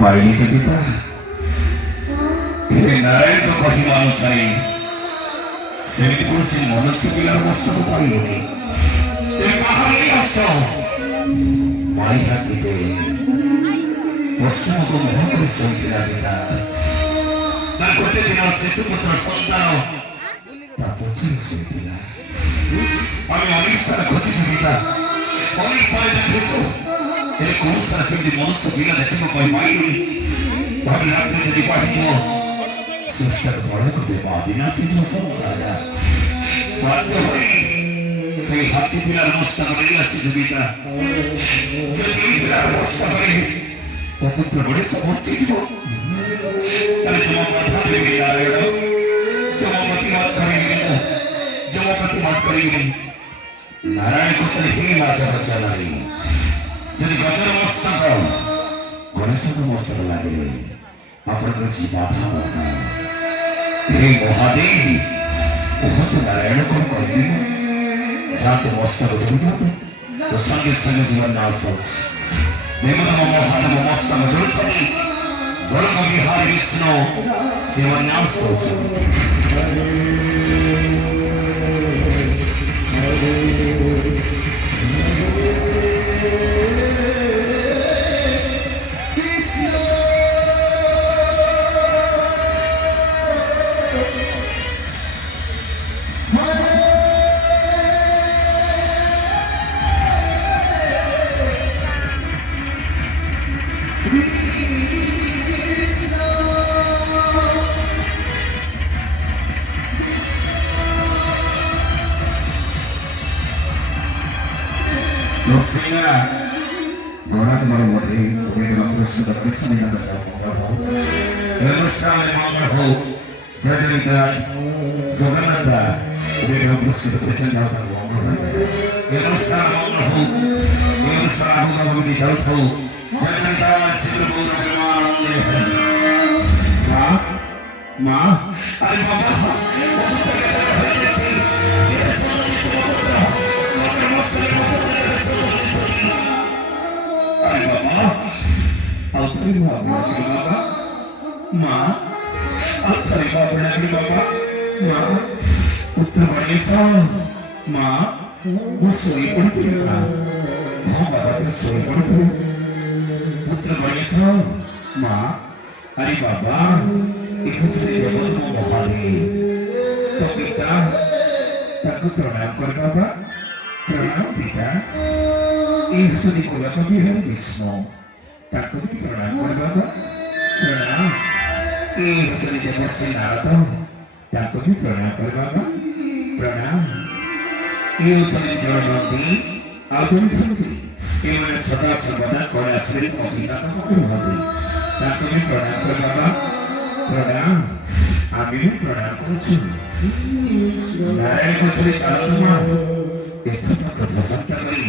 पाहिली तर पिता हे नारायण तो कधी माणूस आहे सेमित पुरुषी मनुष्य पिलार मस्त तो पाहिली ते कहाणी असतो माई हातीते वस्तू मग मोहकरी सोयीला पिता ना कोटे दिना शिशुपुत्र संतान ता पोची सोयीला আমি অনেক সারা ক্ষতি পিতা অনেক সারা দেখেছো এর কোন সারা সেমনি মনুষ্য বিনা দেখিব কই মাইনি ভাবি রাত্রে যদি পাঠিব চেষ্টা বড় করতে পাবি না সিদ্ধ সংসারা বাধ্য হই সেই হাতি পিলার মস্তা করে আসি পিতা যদি পিলার মস্তা করে অপুত্র বড়ে সমর্থি দিব তাহলে তোমার কথা ভেবে নারায়ণ জমপতি মত করিবে জমপতি মত করিবে नारायण को ही वाचा बच्चा नारी यदि गजर मस्तक गणेश को मस्तक लागे अपन को बाधा बना हे महादेव उहत नारायण को करी जाते मस्तक उठ जाते तो संगे संगे जीवन नाश हो देवता महादेव मस्तक जुड़ करी गरुड़ विहार विष्णु जीवन नाश हो orang baru mati, kemudian waktu sudah berkisah dengan berlaku. Eluskan mengaku jadi kita Jogannatha, kemudian waktu sudah berkisah dengan berlaku. Eluskan mengaku, eluskan mengaku di jauh. Jadi kita siapa bermalam Ma, ada bapa. Terima Bapak, Ma. Terima Bapak, Ma. Putra wanita, Ma. Musri putra, Bapak musri putra. Putra wanita, Ma. Hari Bapak, ikut saya bertemu hari. Tok kita, takut pranam per Bapak, pranam kita. Ikut di kuala Kabir Wisnu. Takut pranam per Bapak, pranam. Ikut di jabat sinarto. Takut pranam per Bapak, pranam. Ikut di jabat nanti, agung nanti. Iman sota sabda kola asri kita nanti. Takut pranam per Bapak, pranam. Amin pranam kunci. Naik kunci calon mah. Itu tak kebetulan lagi.